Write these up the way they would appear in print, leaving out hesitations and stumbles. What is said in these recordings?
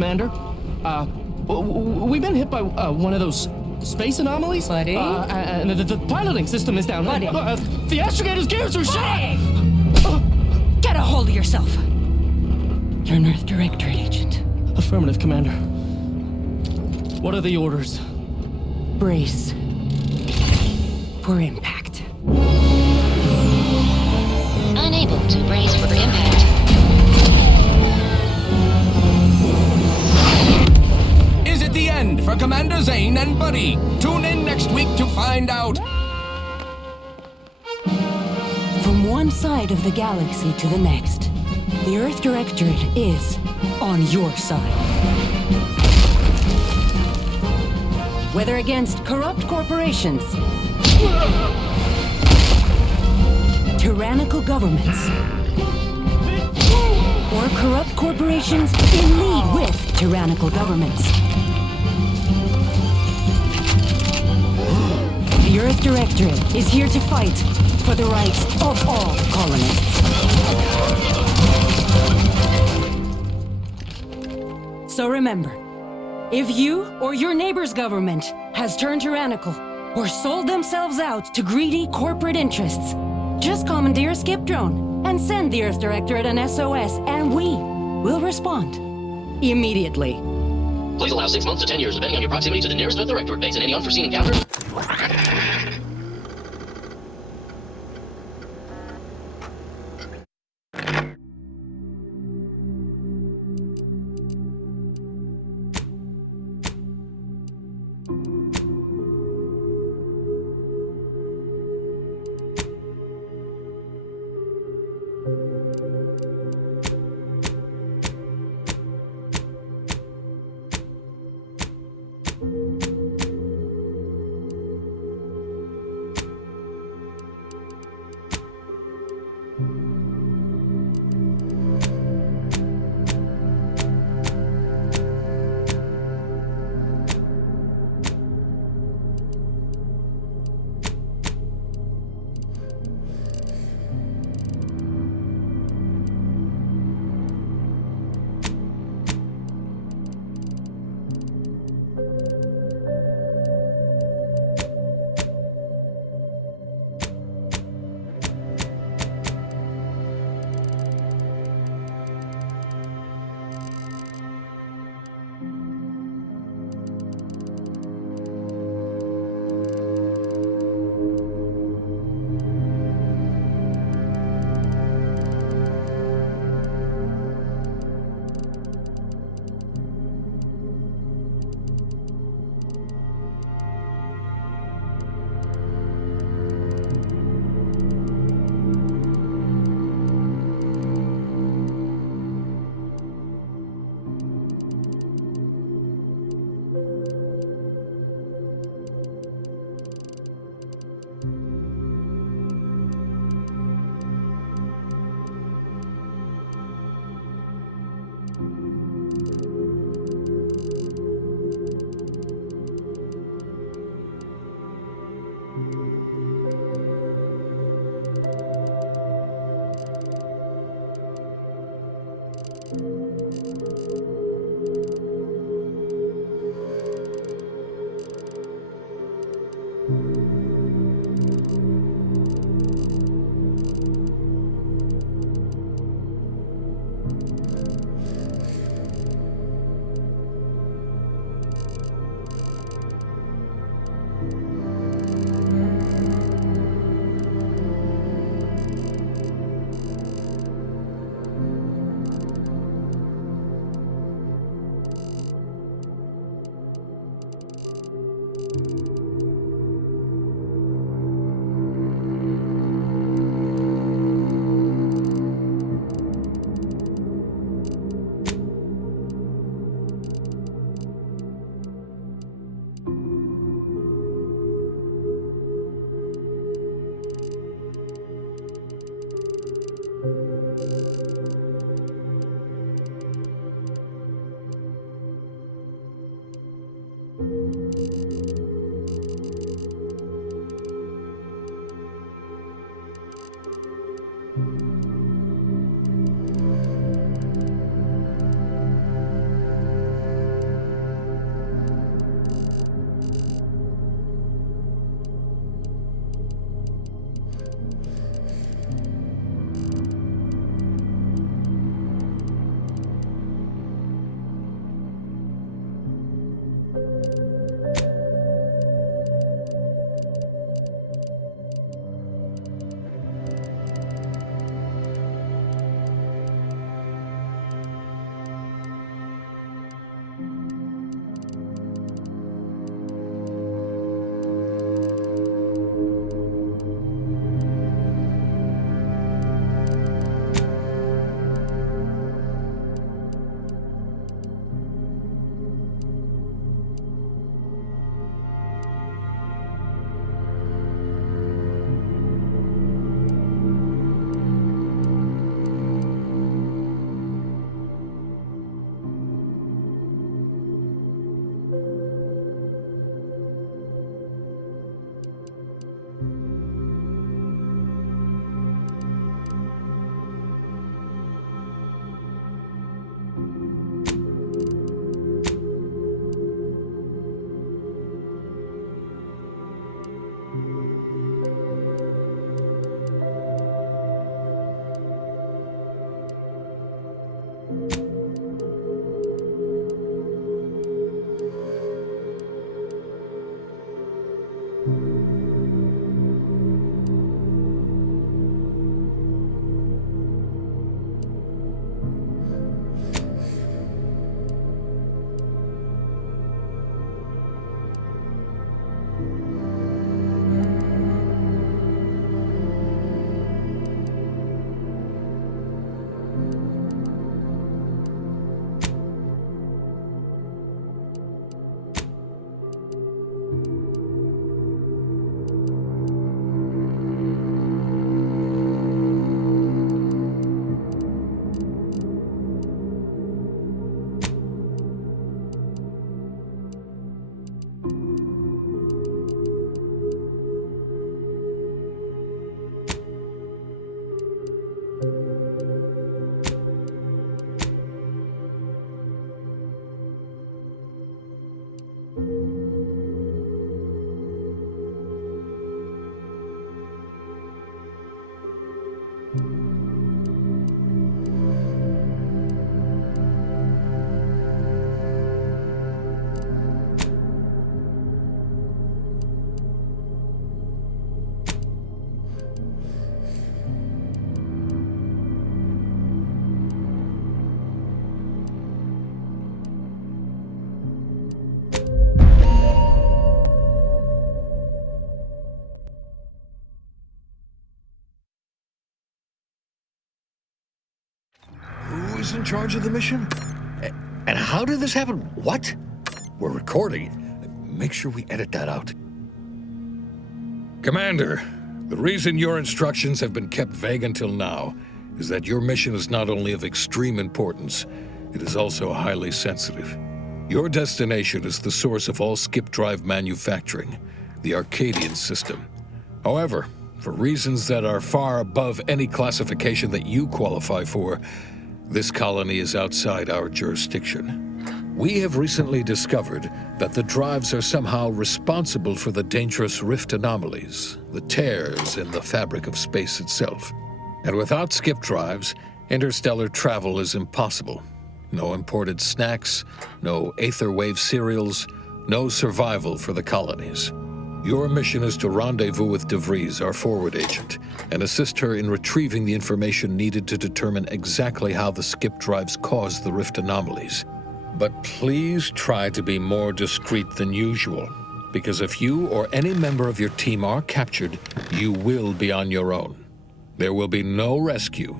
Commander. We've been hit by one of those space anomalies. Buddy? And the piloting system is down. Buddy? The astrogator's gears are shot! Get a hold of yourself! You're an Earth Directorate agent. Affirmative, Commander. What are the orders? Brace for impact. Unable to brace for impact. Is it the end for Commander Zane and Buddy? Tune in next week to find out. From one side of the galaxy to the next, the Earth Directorate is on your side. Whether against corrupt corporations, tyrannical governments, or corrupt corporations in league with tyrannical governments. The Earth Directorate is here to fight for the rights of all colonists. So remember, if you or your neighbor's government has turned tyrannical or sold themselves out to greedy corporate interests, just commandeer a skip drone and send the Earth Directorate an SOS, and we will respond immediately. Please allow 6 months to 10 years, depending on your proximity to the nearest Earth Directorate base and any unforeseen encounters. was in charge of the mission? And how did this happen? What? We're recording. Make sure we edit that out. Commander, the reason your instructions have been kept vague until now is that your mission is not only of extreme importance, it is also highly sensitive. Your destination is the source of all skip drive manufacturing, the Arcadian system. However, for reasons that are far above any classification that you qualify for, this colony is outside our jurisdiction. We have recently discovered that the drives are somehow responsible for the dangerous rift anomalies, the tears in the fabric of space itself. And without skip drives, interstellar travel is impossible. No imported snacks, no Aether Wave cereals, no survival for the colonies. Your mission is to rendezvous with DeVries, our forward agent, and assist her in retrieving the information needed to determine exactly how the skip drives caused the rift anomalies. But please try to be more discreet than usual, because if you or any member of your team are captured, you will be on your own. There will be no rescue.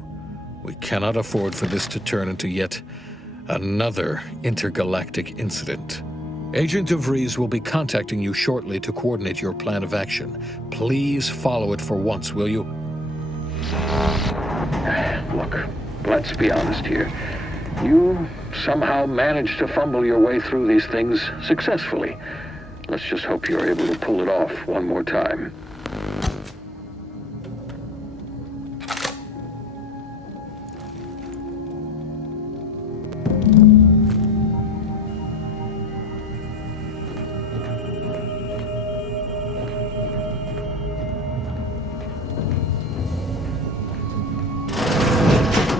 We cannot afford for this to turn into yet another intergalactic incident. Agent DeVries will be contacting you shortly to coordinate your plan of action. Please follow it for once, will you? Look, let's be honest here. You somehow managed to fumble your way through these things successfully. Let's just hope you're able to pull it off one more time.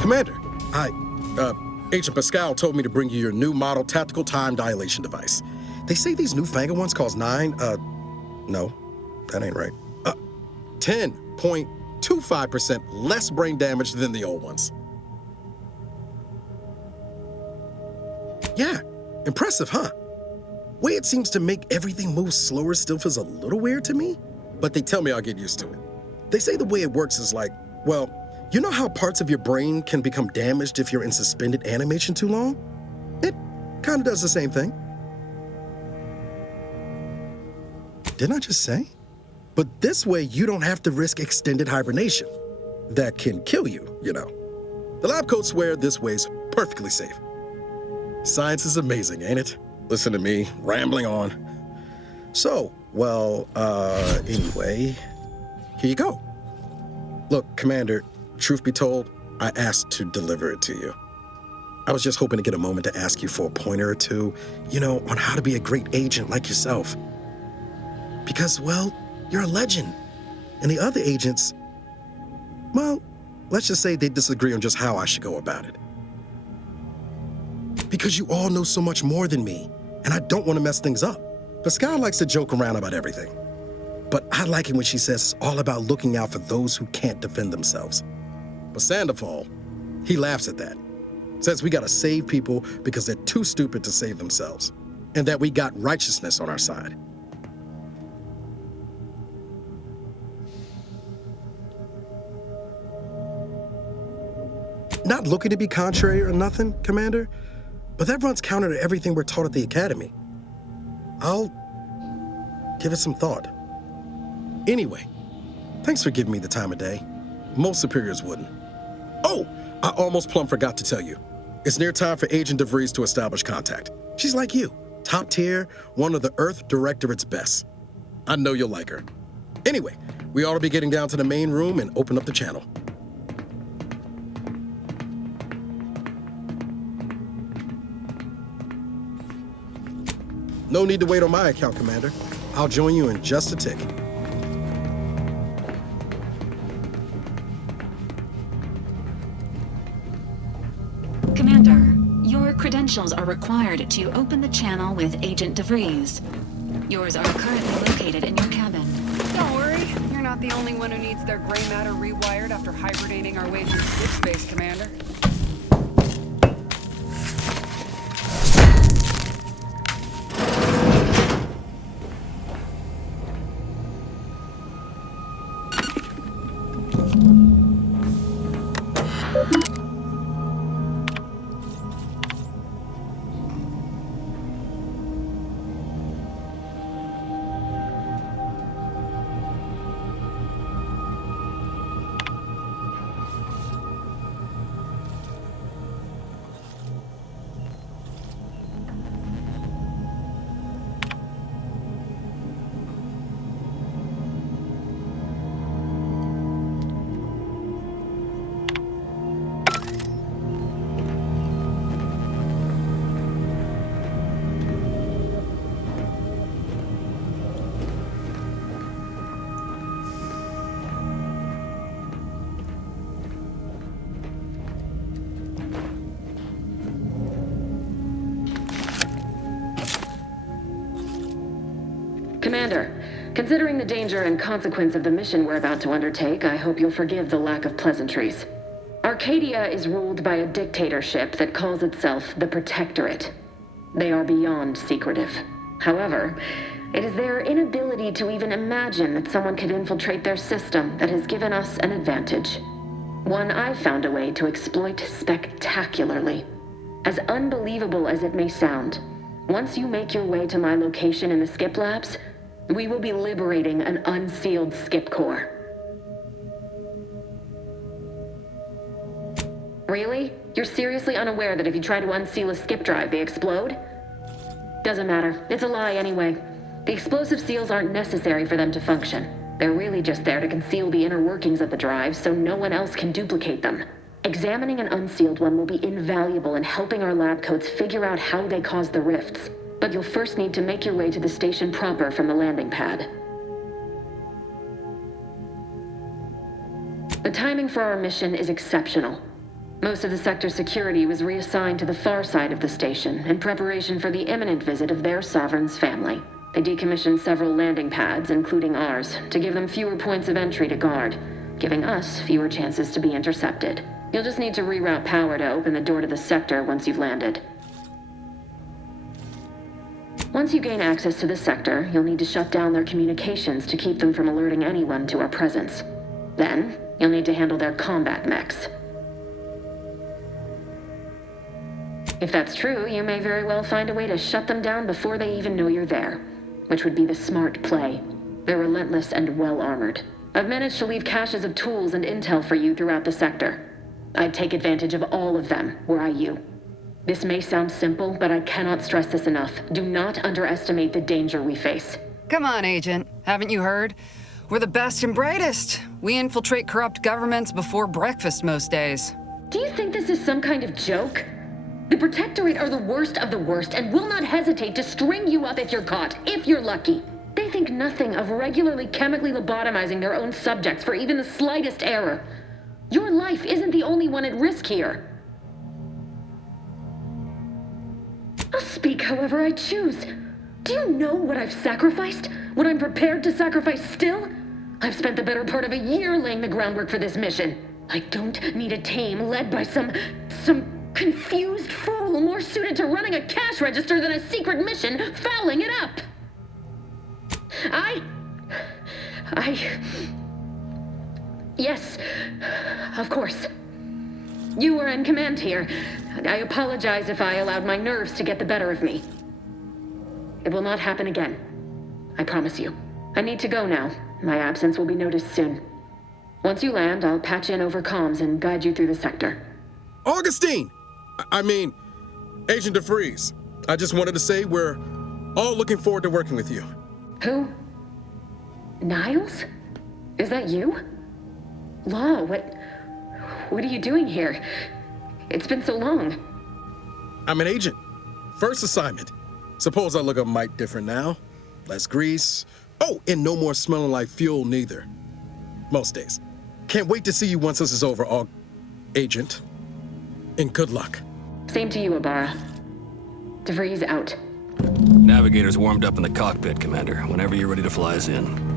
Commander, Agent Pascal told me to bring you your new model tactical time dilation device. They say these newfangled ones cause no, that ain't right. 10.25% less brain damage than the old ones. Yeah, impressive, huh? Way it seems to make everything move slower still feels a little weird to me, but they tell me I'll get used to it. They say the way it works is like, well, you know how parts of your brain can become damaged if you're in suspended animation too long? It kind of does the same thing. Didn't I just say? But this way, you don't have to risk extended hibernation. That can kill you, you know. The lab coats swear this way's perfectly safe. Science is amazing, ain't it? Listen to me, rambling on. So, well, anyway, here you go. Look, Commander, truth be told, I asked to deliver it to you. I was just hoping to get a moment to ask you for a pointer or two, you know, on how to be a great agent like yourself. Because, well, you're a legend. And the other agents, well, let's just say they disagree on just how I should go about it. Because you all know so much more than me, and I don't want to mess things up. Pascal likes to joke around about everything. But I like it when she says it's all about looking out for those who can't defend themselves. But Sandoval, he laughs at that. Says we gotta save people because they're too stupid to save themselves. And that we got righteousness on our side. Not looking to be contrary or nothing, Commander, but that runs counter to everything we're taught at the Academy. I'll give it some thought. Anyway, thanks for giving me the time of day. Most superiors wouldn't. Oh, I almost plumb forgot to tell you. It's near time for Agent DeVries to establish contact. She's like you, top tier, one of the Earth Directorate's best. I know you'll like her. Anyway, we ought to be getting down to the main room and open up the channel. No need to wait on my account, Commander. I'll join you in just a tick. Commander, your credentials are required to open the channel with Agent DeVries. Yours are currently located in your cabin. Don't worry, you're not the only one who needs their gray matter rewired after hibernating our way through sleep space, Commander. Considering the danger and consequence of the mission we're about to undertake, I hope you'll forgive the lack of pleasantries. Arcadia is ruled by a dictatorship that calls itself the Protectorate. They are beyond secretive. However, it is their inability to even imagine that someone could infiltrate their system that has given us an advantage. One I've found a way to exploit spectacularly. As unbelievable as it may sound, once you make your way to my location in the Skip Labs, we will be liberating an unsealed Skip core. Really? You're seriously unaware that if you try to unseal a skip drive, they explode? Doesn't matter. It's a lie anyway. The explosive seals aren't necessary for them to function. They're really just there to conceal the inner workings of the drive so no one else can duplicate them. Examining an unsealed one will be invaluable in helping our lab coats figure out how they caused the rifts. But you'll first need to make your way to the station proper from the landing pad. The timing for our mission is exceptional. Most of the sector's security was reassigned to the far side of the station in preparation for the imminent visit of their sovereign's family. They decommissioned several landing pads, including ours, to give them fewer points of entry to guard, giving us fewer chances to be intercepted. You'll just need to reroute power to open the door to the sector once you've landed. Once you gain access to the sector, you'll need to shut down their communications to keep them from alerting anyone to our presence. Then, you'll need to handle their combat mechs. If that's true, you may very well find a way to shut them down before they even know you're there, which would be the smart play. They're relentless and well-armored. I've managed to leave caches of tools and intel for you throughout the sector. I'd take advantage of all of them, were I you. This may sound simple, but I cannot stress this enough. Do not underestimate the danger we face. Come on, Agent. Haven't you heard? We're the best and brightest. We infiltrate corrupt governments before breakfast most days. Do you think this is some kind of joke? The Protectorate are the worst of the worst and will not hesitate to string you up if you're caught, if you're lucky. They think nothing of regularly chemically lobotomizing their own subjects for even the slightest error. Your life isn't the only one at risk here. I'll speak however I choose. Do you know what I've sacrificed? What I'm prepared to sacrifice still? I've spent the better part of a year laying the groundwork for this mission. I don't need a team led by some confused fool more suited to running a cash register than a secret mission fouling it up. Yes, of course. You were in command here. I apologize if I allowed my nerves to get the better of me. It will not happen again. I promise you. I need to go now. My absence will be noticed soon. Once you land, I'll patch in over comms and guide you through the sector. Augustine! Agent DeVries. I just wanted to say we're all looking forward to working with you. Who? Niles? Is that you? Law, what are you doing here? It's been so long. I'm an agent. First assignment. Suppose I look a mite different now. Less grease. Oh, and no more smelling like fuel neither. Most days. Can't wait to see you once this is over, Agent. And good luck. Same to you, Ibarra. DeVries out. Navigator's warmed up in the cockpit, Commander. Whenever you're ready to fly us in.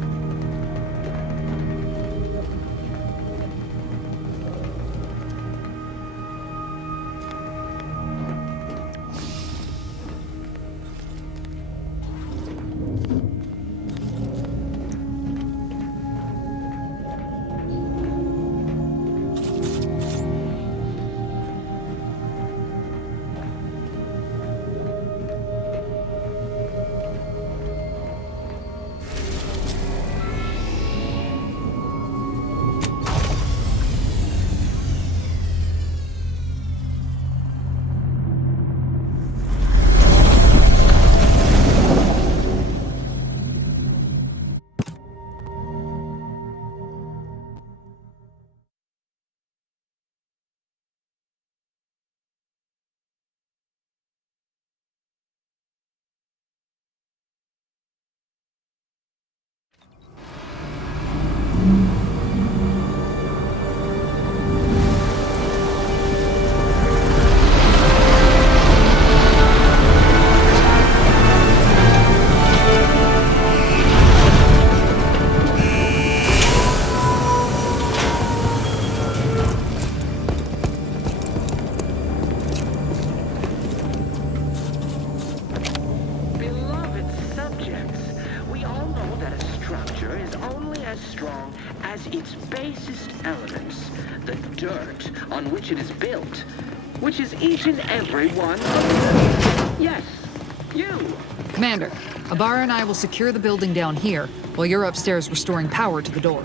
elements, the dirt on which it is built, which is each and every one of them. Yes, you. Commander, Abara and I will secure the building down here, while you're upstairs restoring power to the door.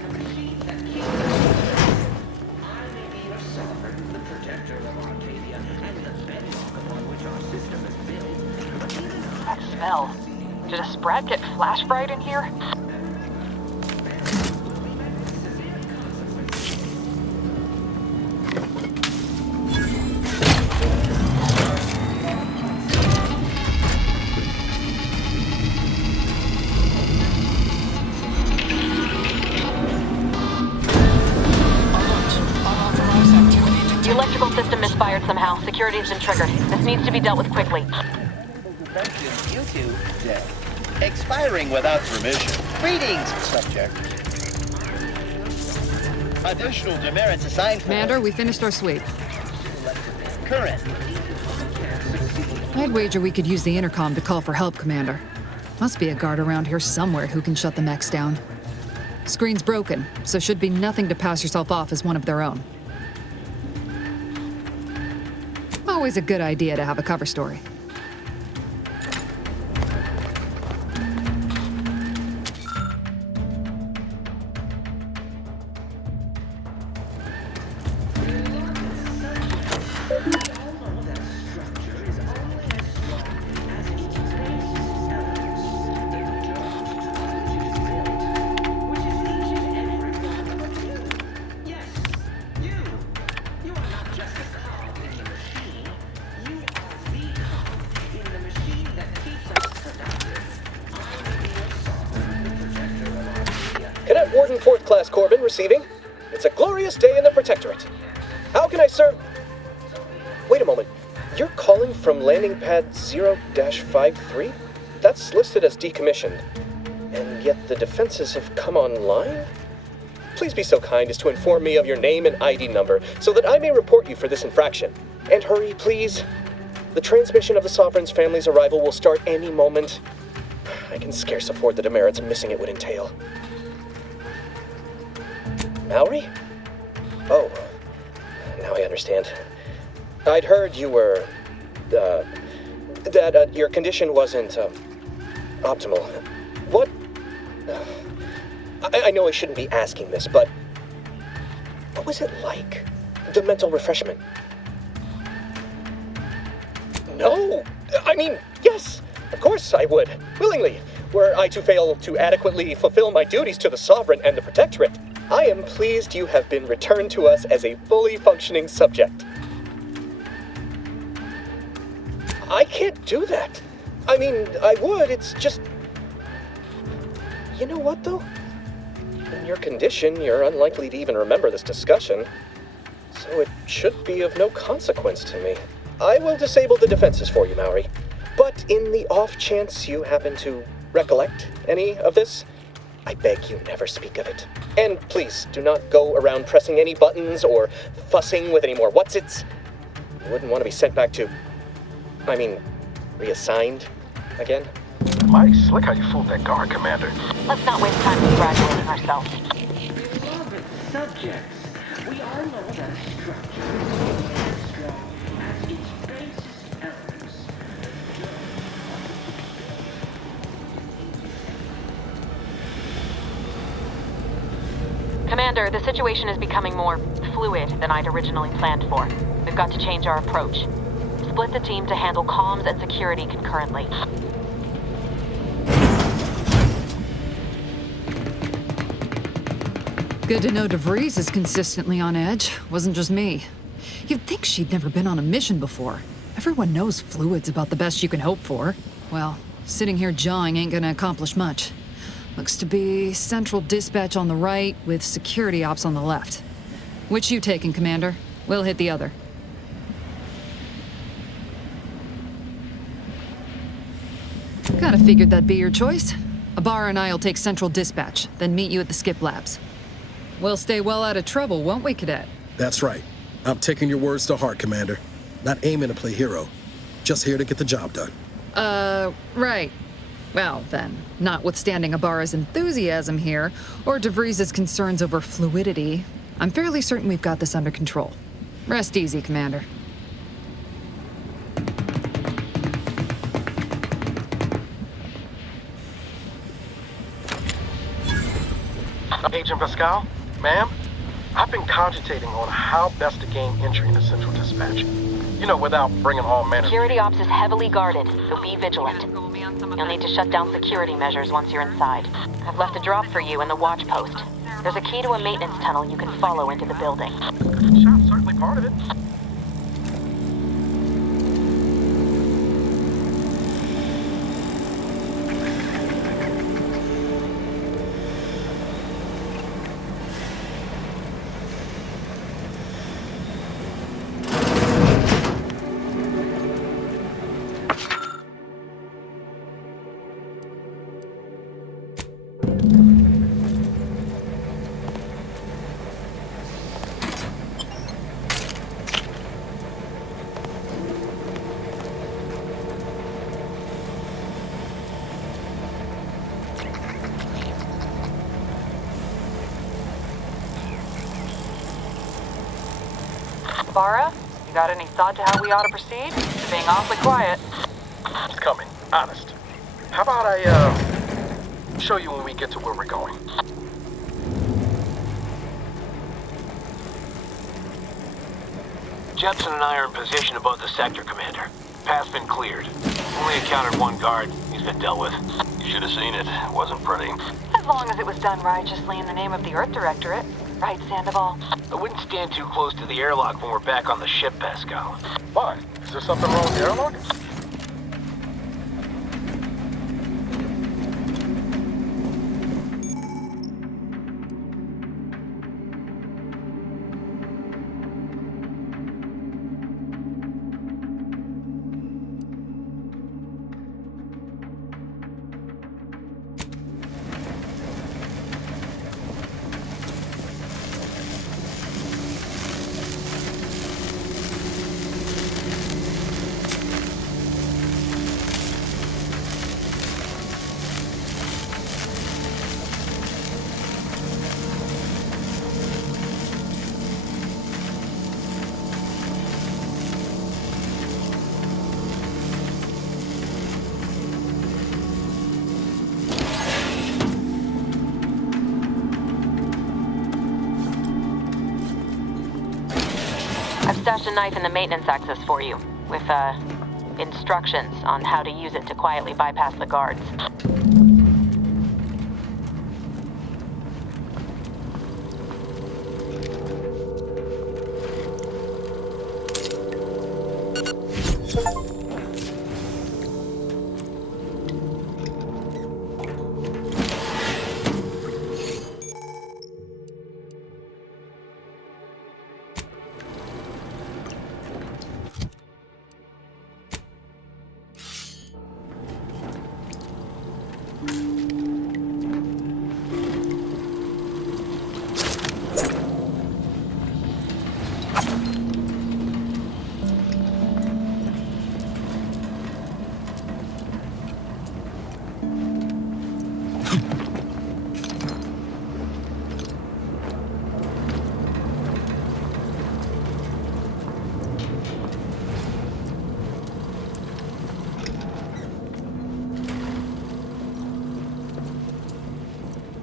That smell. Did a Sprat get flash fried in here? The electrical system misfired somehow. Security has been triggered. This needs to be dealt with quickly. You two, dead. Expiring without permission. Greetings, subject. Additional demerits assigned for... Commander, we finished our sweep. Current. I'd wager we could use the intercom to call for help, Commander. Must be a guard around here somewhere who can shut the mechs down. Screen's broken, so should be nothing to pass yourself off as one of their own. Always a good idea to have a cover story. Cadet Warden 4th Class Corbin receiving. It's a glorious day in the Protectorate. How can I serve? Wait a moment. You're calling from landing pad 0-53? That's listed as decommissioned. And yet the defenses have come online? Please be so kind as to inform me of your name and ID number so that I may report you for this infraction. And hurry, please. The transmission of the Sovereign's family's arrival will start any moment. I can scarce afford the demerits missing it would entail. Mallory? Oh, now I understand. I'd heard you were, that your condition wasn't, optimal. What? I know I shouldn't be asking this, but what was it like? The mental refreshment? No! I mean, yes! Of course I would, willingly, were I to fail to adequately fulfill my duties to the Sovereign and the Protectorate. I am pleased you have been returned to us as a fully functioning subject. I can't do that. I mean, I would, it's just... You know what, though? In your condition, you're unlikely to even remember this discussion, so it should be of no consequence to me. I will disable the defenses for you, Mallory, but in the off chance you happen to recollect any of this, I beg you never speak of it. And please, do not go around pressing any buttons or fussing with any more whatsits. You wouldn't want to be sent back to... reassigned again? Mighty slick how you fooled that guard, Commander. Let's not waste time congratulating ourselves. Beloved subjects, we all know that a structure is as strong as its basis elements. Commander, the situation is becoming more fluid than I'd originally planned for. We've got to change our approach. Split the team to handle comms and security concurrently. Good to know DeVries is consistently on edge. Wasn't just me. You'd think she'd never been on a mission before. Everyone knows fluid's about the best you can hope for. Well, sitting here jawing ain't gonna accomplish much. Looks to be central dispatch on the right with security ops on the left. Which you taking, Commander? We'll hit the other. Kinda figured that'd be your choice. Abara and I'll take central dispatch, then meet you at the Skip Labs. We'll stay well out of trouble, won't we, Cadet? That's right. I'm taking your words to heart, Commander. Not aiming to play hero. Just here to get the job done. Right. Well, then, notwithstanding Abara's enthusiasm here, or DeVries' concerns over fluidity, I'm fairly certain we've got this under control. Rest easy, Commander. Agent Pascal, ma'am, I've been cogitating on how best to gain entry into Central Dispatch. You know, without bringing all manner... Security ops is heavily guarded, so be vigilant. You'll need to shut down security measures once you're inside. I've left a drop for you in the watch post. There's a key to a maintenance tunnel you can follow into the building. Shot's certainly part of it. Bara, you got any thought to how we ought to proceed? You're being awfully quiet. It's coming, honest. How about I, show you when we get to where we're going? Jepson and I are in position above the sector, Commander. Path's been cleared. Only encountered one guard. He's been dealt with. You should have seen it. It wasn't pretty. As long as it was done righteously in the name of the Earth Directorate. Right, Sandoval? I wouldn't stand too close to the airlock when we're back on the ship, Pascal. Why? Is there something wrong with the airlock? Stashed a knife in the maintenance access for you, with, instructions on how to use it to quietly bypass the guards.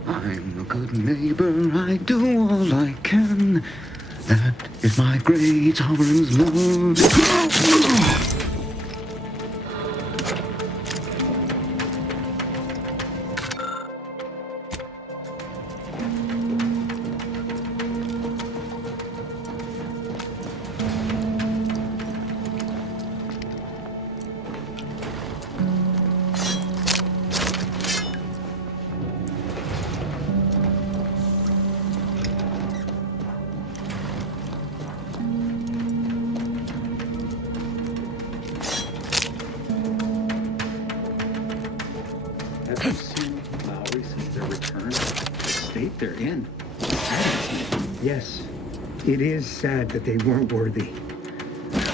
I'm a good neighbor, I do all I can. That is my great sovereign's love. Have you seen Lowry since their return? The state they're in. Saddens me. Yes, it is sad that they weren't worthy.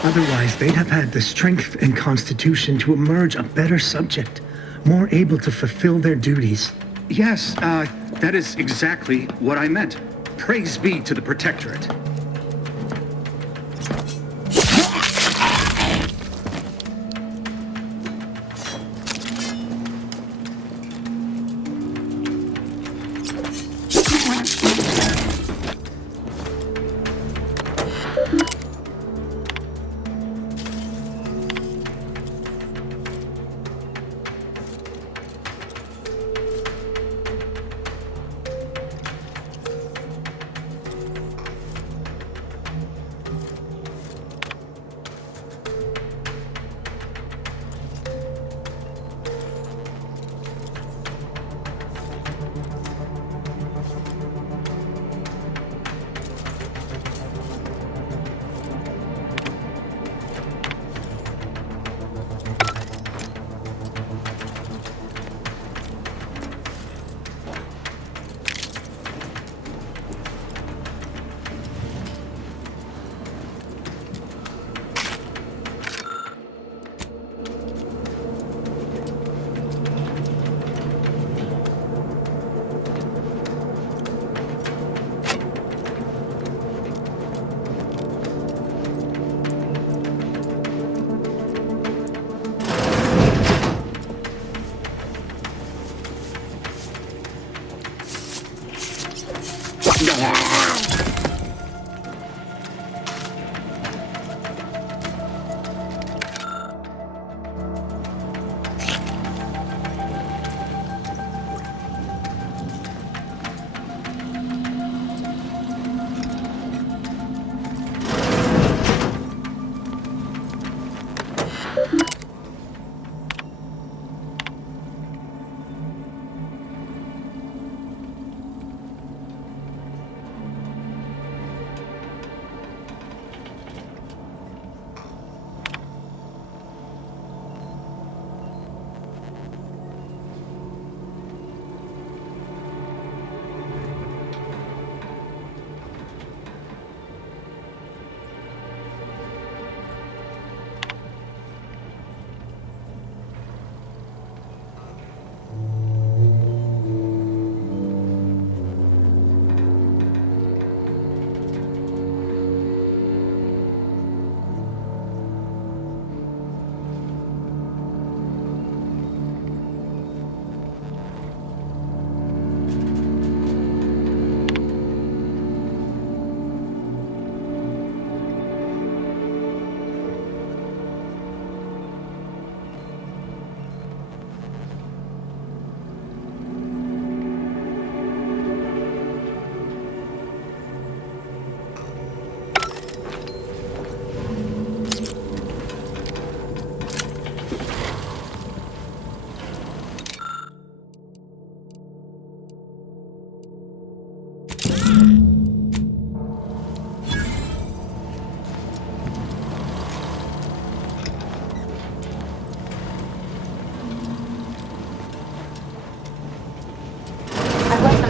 Otherwise, they'd have had the strength and constitution to emerge a better subject, more able to fulfill their duties. Yes, that is exactly what I meant. Praise be to the Protectorate.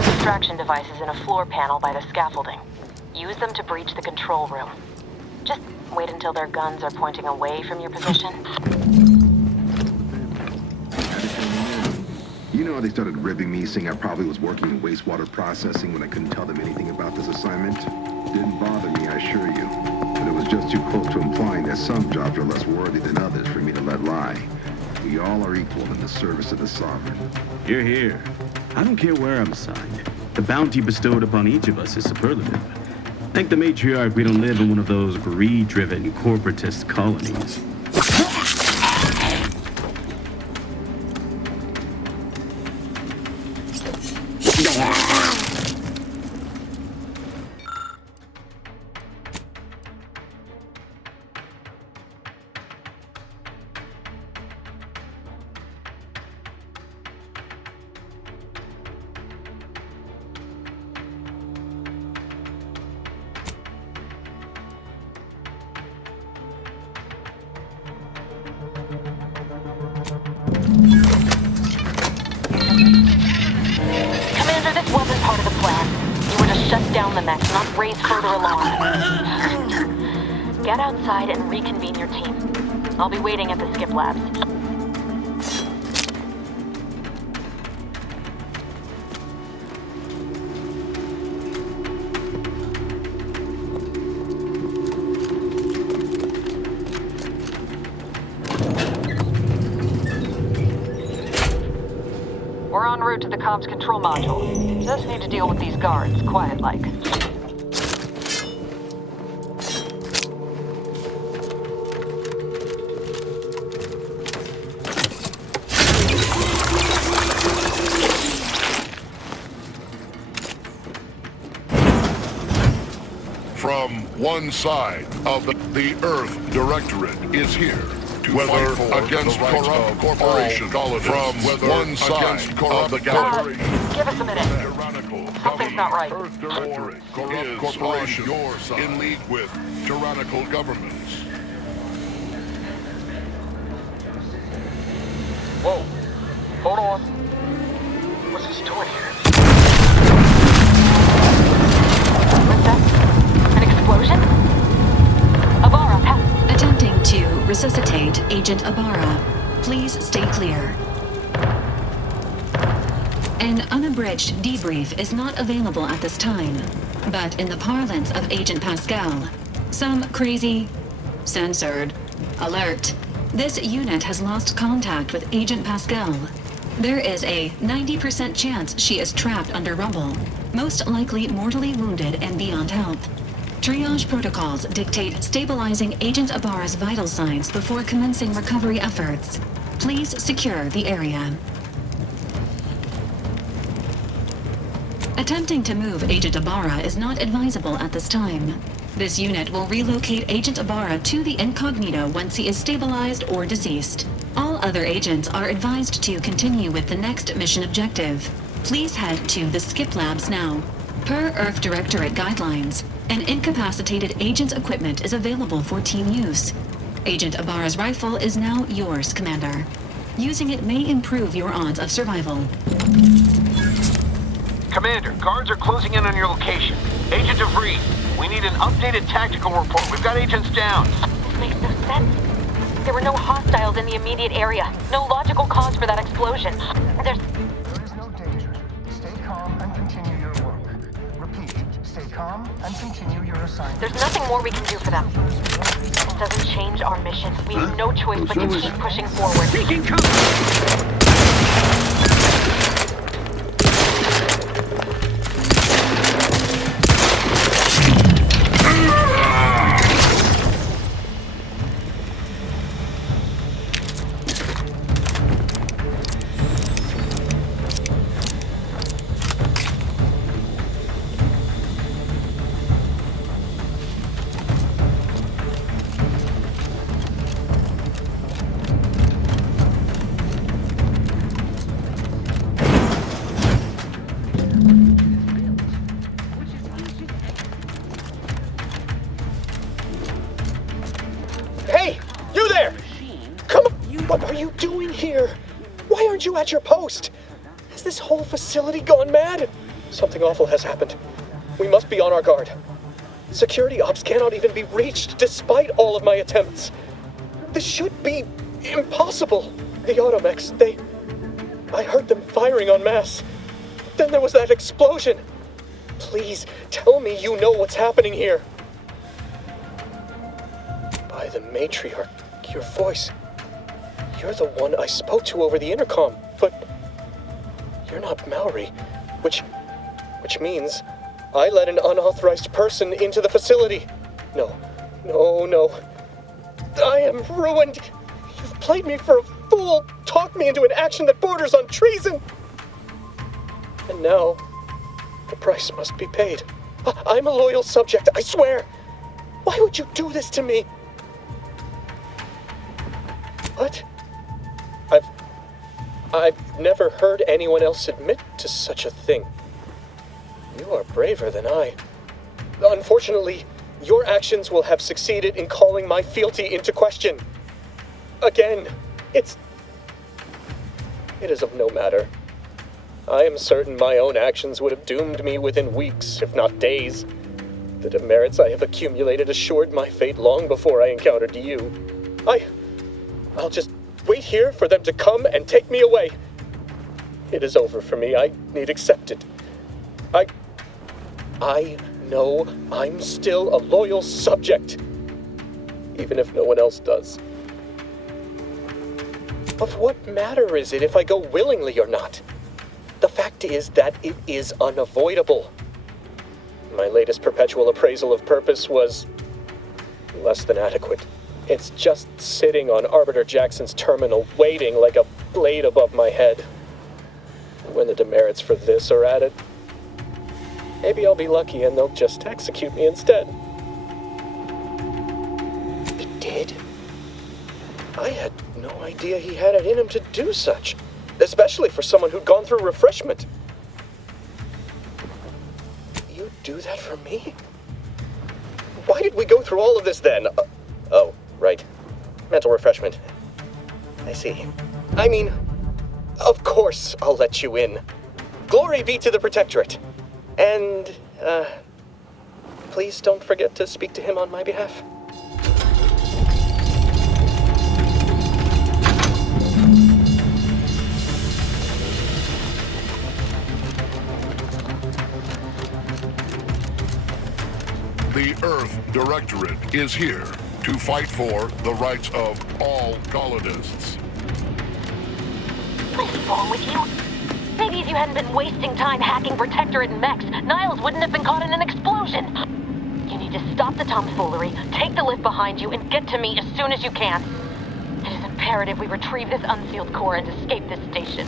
Distraction devices in a floor panel by the scaffolding. Use them to breach the control room. Just wait until their guns are pointing away from your position. You know how they started ribbing me, saying I probably was working in wastewater processing when I couldn't tell them anything about this assignment? Didn't bother me, I assure you. But it was just too close to implying that some jobs are less worthy than others for me to let lie. We all are equal in the service of the Sovereign. Hear, hear. I don't care where I'm assigned. The bounty bestowed upon each of us is superlative. Thank the matriarch we don't live in one of those greed-driven corporatist colonies. Commander, this wasn't part of the plan. You were to shut down the mechs, not race further along. Get outside and reconvene your team. I'll be waiting at the skip labs. route to the comms control module. Just need to deal with these guards, quiet-like. From one side of the Earth Directorate is here. Whether against corrupt corporation, from one side of the galaxy. Give us a minute. Something's not right. Earth Directorate is corporation your side, in league with tyrannical governments. Whoa. Hold on. What's this doing here? What's that? An explosion? Abara, Attempting to resuscitate Agent Abara. Please stay clear. An unabridged debrief is not available at this time, but in the parlance of Agent Pascal, some crazy, censored, alert. This unit has lost contact with Agent Pascal. There is a 90% chance she is trapped under rubble, most likely mortally wounded and beyond help. Triage protocols dictate stabilizing Agent Abara's vital signs before commencing recovery efforts. Please secure the area. Attempting to move Agent Abara is not advisable at this time. This unit will relocate Agent Abara to the incognito once he is stabilized or deceased. All other agents are advised to continue with the next mission objective. Please head to the Skip Labs now. Per Earth Directorate guidelines, an incapacitated agent's equipment is available for team use. Agent Abara's rifle is now yours, Commander. Using it may improve your odds of survival. Commander, guards are closing in on your location. Agent DeVries, we need an updated tactical report. We've got agents down. This makes no sense. There were no hostiles in the immediate area. No logical cause for that explosion. There is no danger. Stay calm and continue your work. Repeat, stay calm and continue your assignment. There's nothing more we can do for them. It doesn't change our mission. We have no choice but to keep pushing forward. Taking cover! At your post! Has this whole facility gone mad? Something awful has happened. We must be on our guard. Security ops cannot even be reached despite all of my attempts. This should be impossible. The automechs, I heard them firing en masse. Then there was that explosion. Please, tell me you know what's happening here. By the matriarch, your voice. You're the one I spoke to over the intercom, but you're not Maori, which means I let an unauthorized person into the facility. No. I am ruined. You've played me for a fool, talked me into an action that borders on treason. And now, the price must be paid. I'm a loyal subject, I swear. Why would you do this to me? What? I've never heard anyone else admit to such a thing. You are braver than I. Unfortunately, your actions will have succeeded in calling my fealty into question. Again, it is of no matter. I am certain my own actions would have doomed me within weeks, if not days. The demerits I have accumulated assured my fate long before I encountered you. I'll just wait here for them to come and take me away. It is over for me. I need accept it. I know I'm still a loyal subject, even if no one else does. Of what matter is it if I go willingly or not? The fact is that it is unavoidable. My latest perpetual appraisal of purpose was less than adequate. It's just sitting on Arbiter Jackson's terminal, waiting like a blade above my head. When the demerits for this are added, maybe I'll be lucky and they'll just execute me instead. He did? I had no idea he had it in him to do such, especially for someone who'd gone through refreshment. You do that for me? Why did we go through all of this then? Oh, right. Mental refreshment. I see. I mean, of course I'll let you in. Glory be to the Protectorate. And, please don't forget to speak to him on my behalf. The Earth Directorate is here to fight for the rights of all colonists. What's wrong with you? Maybe if you hadn't been wasting time hacking Protectorate and mechs, Niles wouldn't have been caught in an explosion. You need to stop the tomfoolery, take the lift behind you, and get to me as soon as you can. It is imperative we retrieve this unsealed core and escape this station.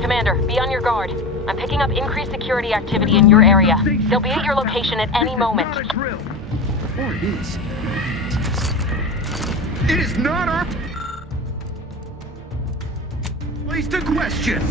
Commander, be on your guard. I'm picking up increased security activity in your area. They'll be at your location at any moment. Or it is. It is not our place to question.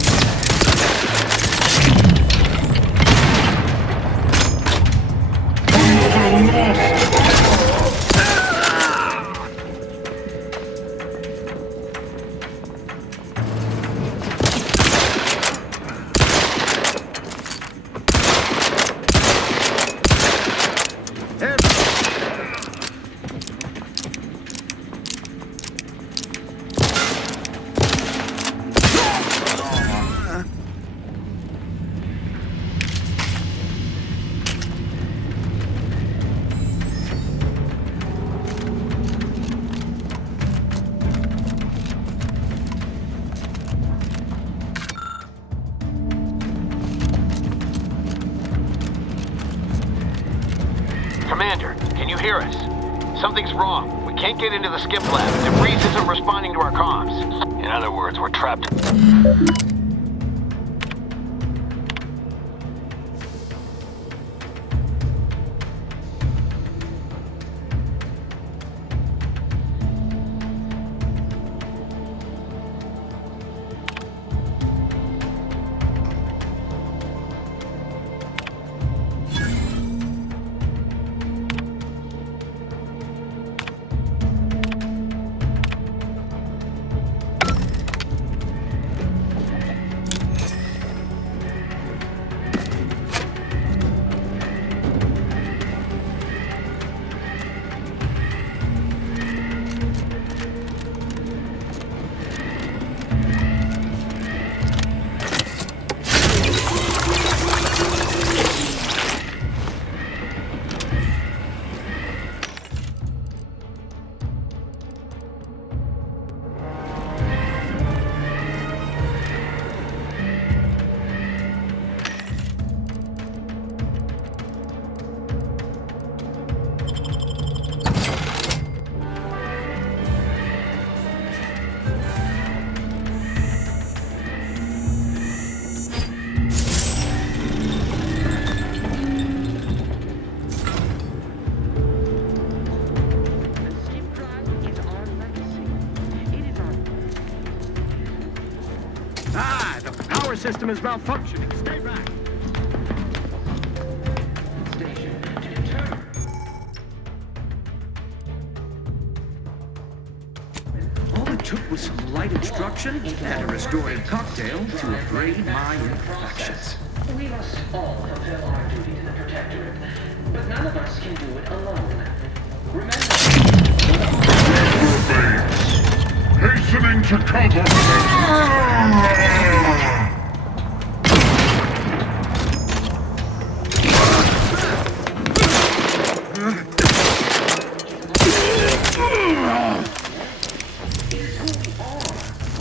Commander, can you hear us? Something's wrong. We can't get into the skip lab. Debris isn't responding to our comms. In other words, we're trapped. system is malfunctioning. Stay back. All it took was some light instruction and a restorative cocktail to abrade my imperfections. We must all fulfill our duty to the Protectorate, but none of us can do it alone. Remember... Hastening to cover!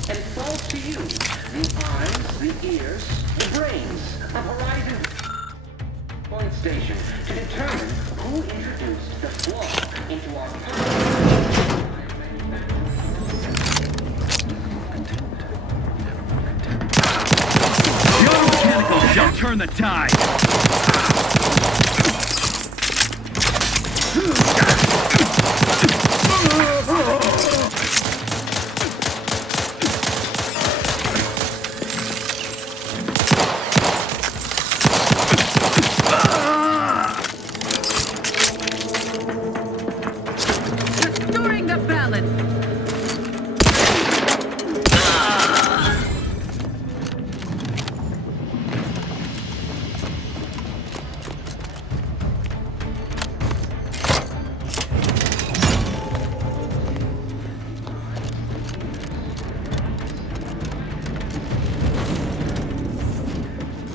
And it falls to you. The eyes, the ears, the brains of Horizon Point Station to determine who introduced the flaw into our The auto-mechanical shall turn the tide. Restoring the balance.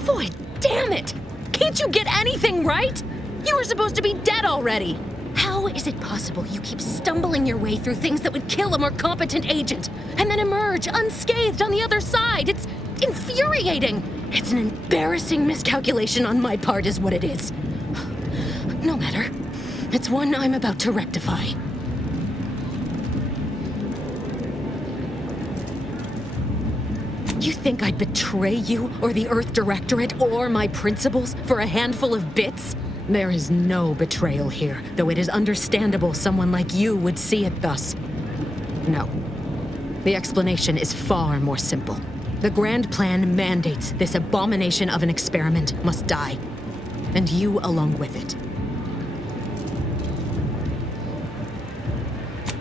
Boy, damn it! Can't you get anything right? You were supposed to be dead already. How is it possible you keep stumbling your way through things that would kill a more competent agent, and then emerge unscathed on the other side? It's infuriating. It's an embarrassing miscalculation on my part is what it is. No matter. It's one I'm about to rectify. You think I'd betray you, or the Earth Directorate, or my principles for a handful of bits? There is no betrayal here, though it is understandable someone like you would see it thus. No. The explanation is far more simple. The Grand Plan mandates this abomination of an experiment must die, and you along with it.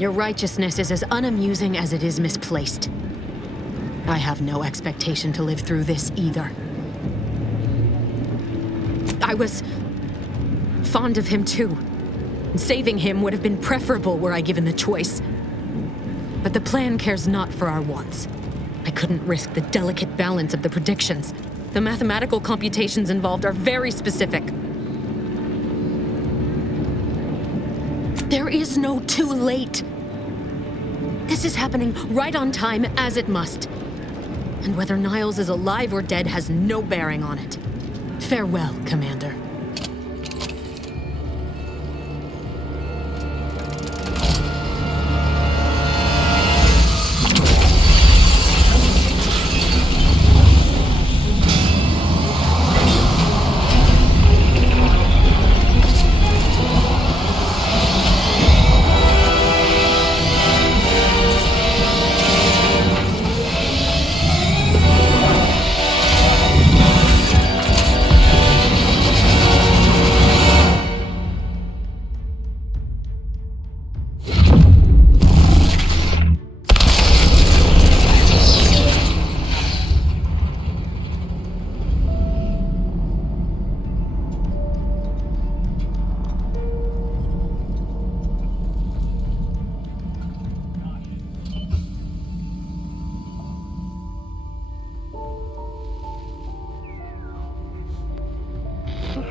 Your righteousness is as unamusing as it is misplaced. I have no expectation to live through this either. I was fond of him too. Saving him would have been preferable were I given the choice. But the plan cares not for our wants. I couldn't risk the delicate balance of the predictions. The mathematical computations involved are very specific. There is no too late. This is happening right on time, as it must. And whether Niles is alive or dead has no bearing on it. Farewell, Commander.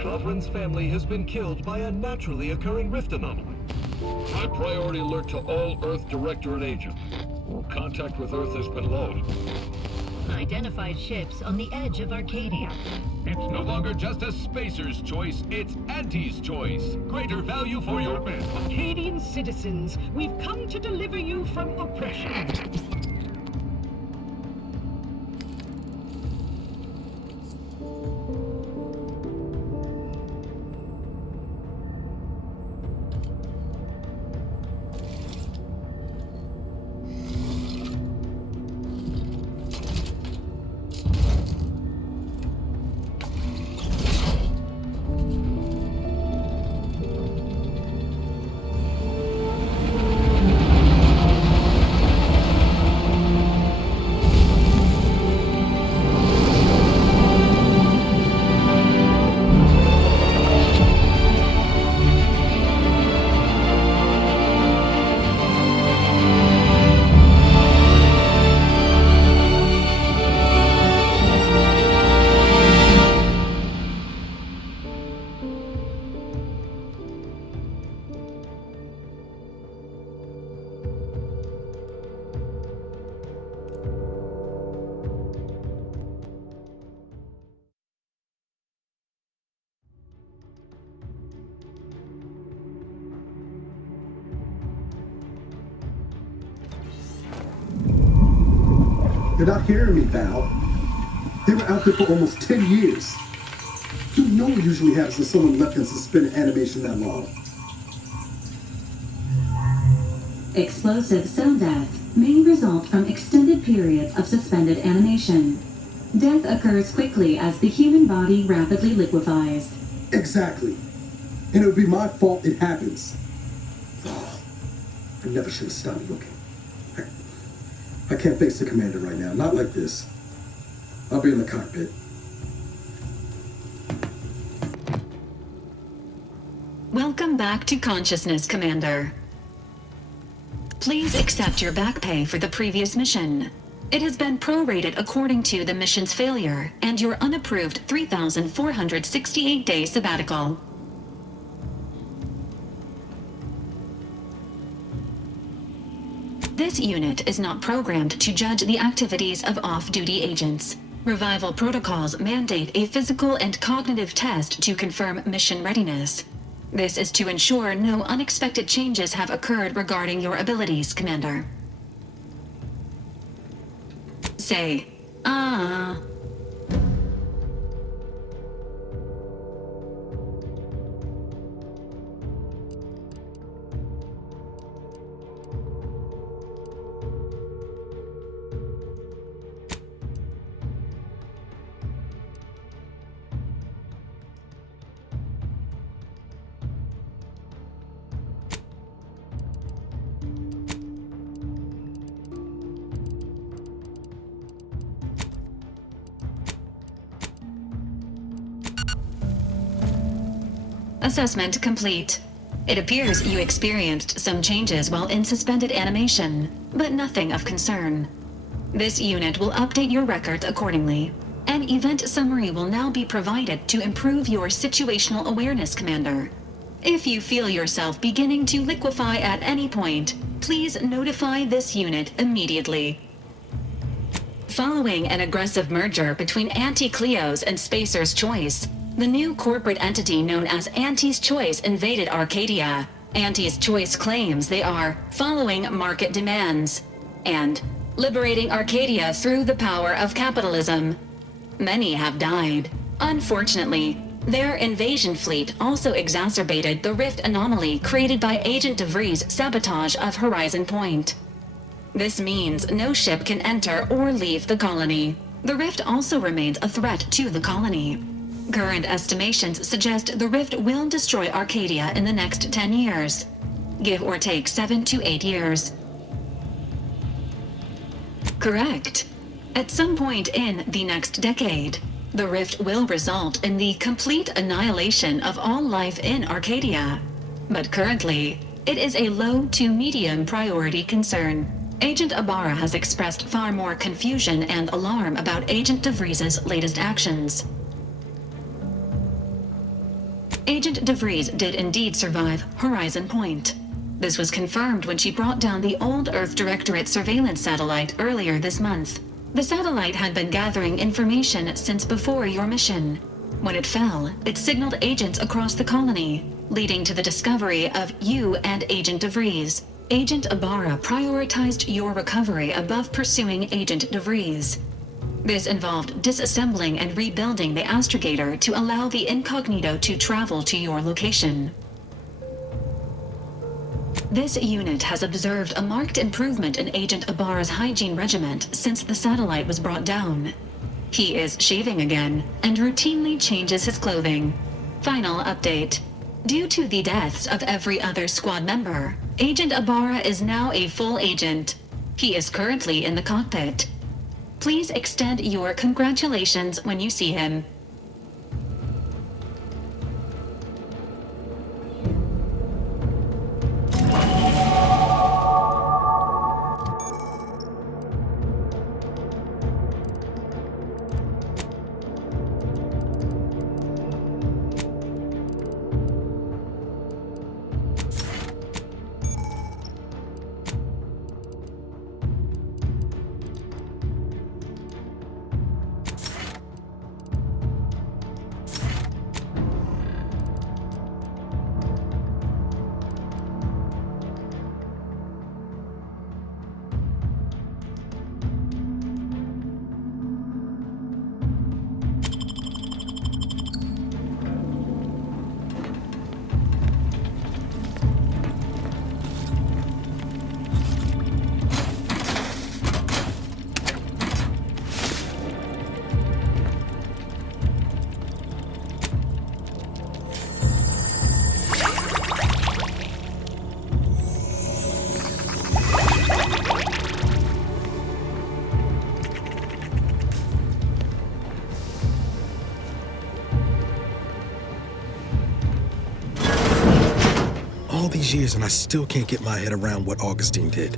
Shovrin's family has been killed by a naturally occurring rift anomaly. High priority alert to all Earth Directorate agents. Contact with Earth has been lost. Identified ships on the edge of Arcadia. It's no longer just a spacer's choice, it's Auntie's choice. Greater value for your men. Arcadian citizens, we've come to deliver you from oppression. You're not hearing me, Val. They were out there for almost 10 years. You know what usually happens when someone left in suspended animation that long. Explosive cell death may result from extended periods of suspended animation. Death occurs quickly as the human body rapidly liquefies. Exactly. And it would be my fault it happens. Oh, I never should have stopped looking. I can't face the commander right now. Not like this. I'll be in the cockpit. Welcome back to consciousness, Commander. Please accept your back pay for the previous mission. It has been prorated according to the mission's failure and your unapproved 3,468-day sabbatical. This unit is not programmed to judge the activities of off-duty agents. Revival protocols mandate a physical and cognitive test to confirm mission readiness. This is to ensure no unexpected changes have occurred regarding your abilities, Commander. Say, ah. Assessment complete. It appears you experienced some changes while in suspended animation, but nothing of concern. This unit will update your records accordingly. An event summary will now be provided to improve your situational awareness, Commander. If you feel yourself beginning to liquefy at any point, please notify this unit immediately. Following an aggressive merger between Anti-Cleos and Spacer's Choice, the new corporate entity known as Anti's Choice invaded Arcadia. Anti's Choice claims they are following market demands and liberating Arcadia through the power of capitalism. Many have died. Unfortunately, their invasion fleet also exacerbated the rift anomaly created by Agent DeVries' sabotage of Horizon Point. This means no ship can enter or leave the colony. The rift also remains a threat to the colony. Current estimations suggest the rift will destroy Arcadia in the next 10 years. Give or take 7 to 8 years. Correct. At some point in the next decade, the rift will result in the complete annihilation of all life in Arcadia. But currently, it is a low to medium priority concern. Agent Ibarra has expressed far more confusion and alarm about Agent DeVries' latest actions. Agent DeVries did indeed survive Horizon Point. This was confirmed when she brought down the old Earth Directorate surveillance satellite earlier this month. The satellite had been gathering information since before your mission. When it fell, it signaled agents across the colony, leading to the discovery of you and Agent DeVries. Agent Ibarra prioritized your recovery above pursuing Agent DeVries. This involved disassembling and rebuilding the astrogator to allow the incognito to travel to your location. This unit has observed a marked improvement in Agent Ibarra's hygiene regimen since the satellite was brought down. He is shaving again and routinely changes his clothing. Final update. Due to the deaths of every other squad member, Agent Ibarra is now a full agent. He is currently in the cockpit. Please extend your congratulations when you see him. all these years and I still can't get my head around what Augustine did.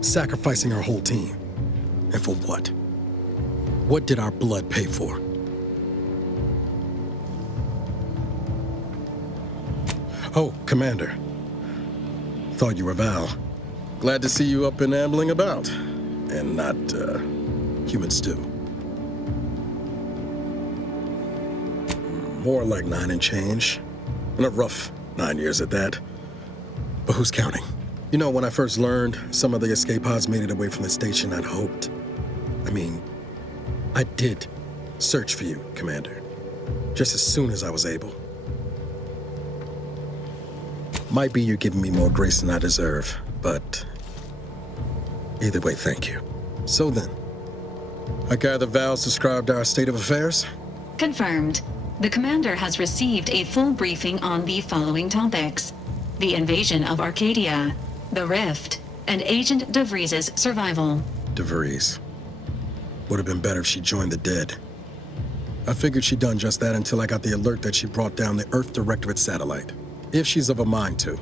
Sacrificing our whole team. And for what? What did our blood pay for? Oh, Commander. Thought you were Val. Glad to see you up and ambling about. And not, human stew. More like 9 and change. And a rough 9 years at that. But who's counting? You know, when I first learned some of the escape pods made it away from the station, I'd hoped. I did search for you, Commander. Just as soon as I was able. Might be you're giving me more grace than I deserve, but either way, thank you. So then, I gather Val's described our state of affairs? Confirmed. The commander has received a full briefing on the following topics: the invasion of Arcadia, the Rift, and Agent DeVries' survival. DeVries. Would have been better if she joined the dead. I figured she'd done just that until I got the alert that she brought down the Earth Directorate satellite. If she's of a mind to,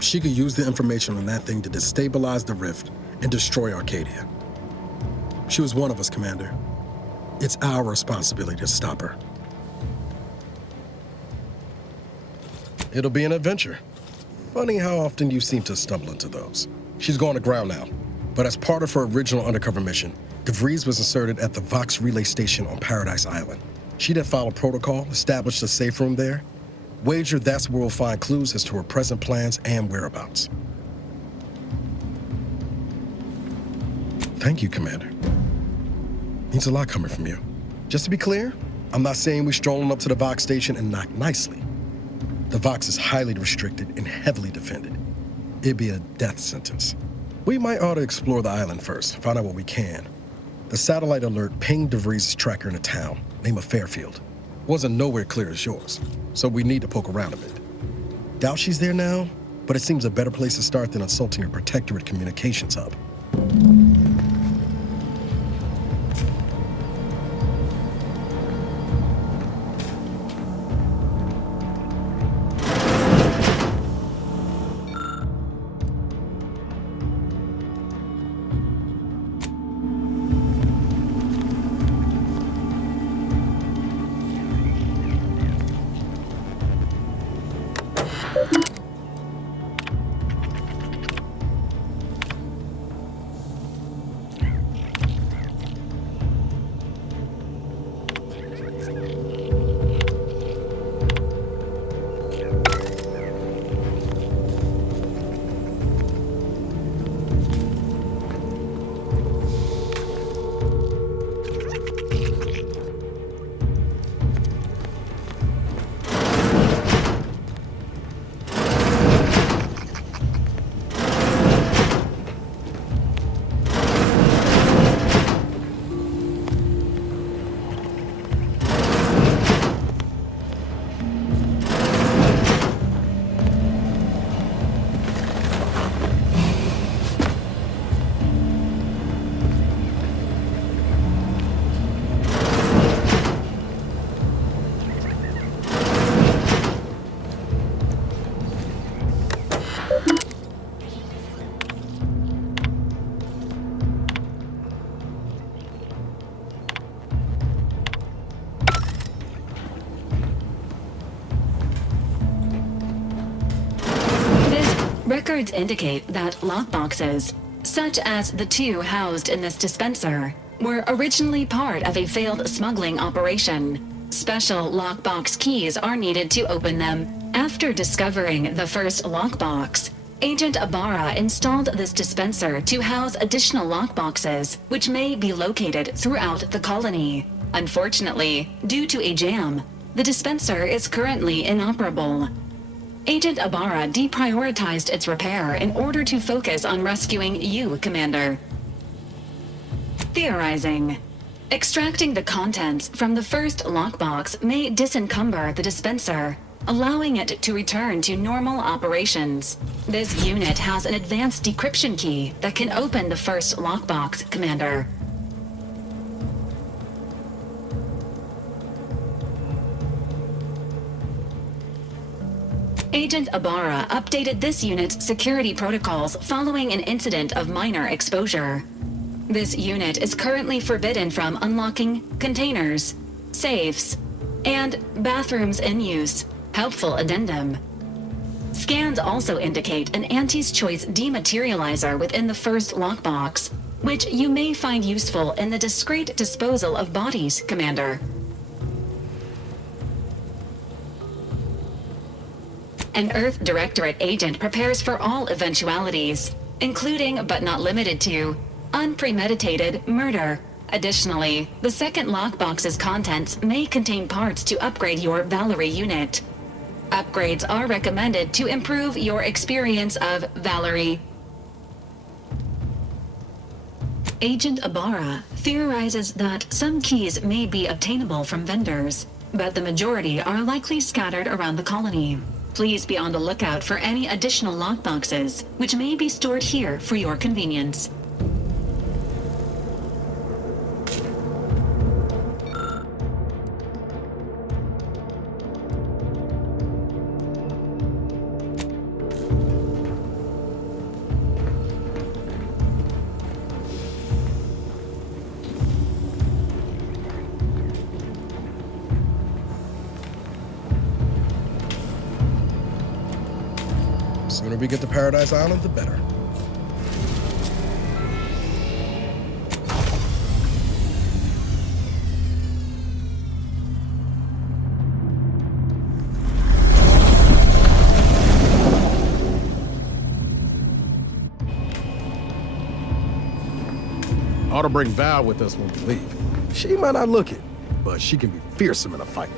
she could use the information on that thing to destabilize the Rift and destroy Arcadia. She was one of us, Commander. It's our responsibility to stop her. It'll be an adventure. Funny how often you seem to stumble into those. She's going to ground now, but as part of her original undercover mission, DeVries was inserted at the Vox relay station on Paradise Island. She'd have followed protocol, established a safe room there. Wager that's where we'll find clues as to her present plans and whereabouts. Thank you, Commander. Means a lot coming from you. Just to be clear, I'm not saying we're strolling up to the Vox station and knock nicely. The Vox is highly restricted and heavily defended. It'd be a death sentence. We might ought to explore the island first, find out what we can. The satellite alert pinged DeVries' tracker in a town, name of Fairfield. Wasn't nowhere clear as yours, so we need to poke around a bit. Doubt she's there now, but it seems a better place to start than assaulting a Protectorate communications hub. Records indicate that lockboxes, such as the 2 housed in this dispenser, were originally part of a failed smuggling operation. Special lockbox keys are needed to open them. After discovering the first lockbox, Agent Ibarra installed this dispenser to house additional lockboxes, which may be located throughout the colony. Unfortunately, due to a jam, the dispenser is currently inoperable. Agent Ibarra deprioritized its repair in order to focus on rescuing you, Commander. Theorizing. Extracting the contents from the first lockbox may disencumber the dispenser, allowing it to return to normal operations. This unit has an advanced decryption key that can open the first lockbox, Commander. Agent Ibarra updated this unit's security protocols following an incident of minor exposure. This unit is currently forbidden from unlocking containers, safes, and bathrooms in use. Helpful addendum. Scans also indicate an Auntie's Choice dematerializer within the first lockbox, which you may find useful in the discreet disposal of bodies, Commander. An Earth Directorate agent prepares for all eventualities, including but not limited to unpremeditated murder. Additionally, the second lockbox's contents may contain parts to upgrade your Valerie unit. Upgrades are recommended to improve your experience of Valerie. Agent Ibarra theorizes that some keys may be obtainable from vendors, but the majority are likely scattered around the colony. Please be on the lookout for any additional lockboxes, which may be stored here for your convenience. Sooner we get to Paradise Island, the better. Ought to bring Val with us when we leave. She might not look it, but she can be fearsome in a fight.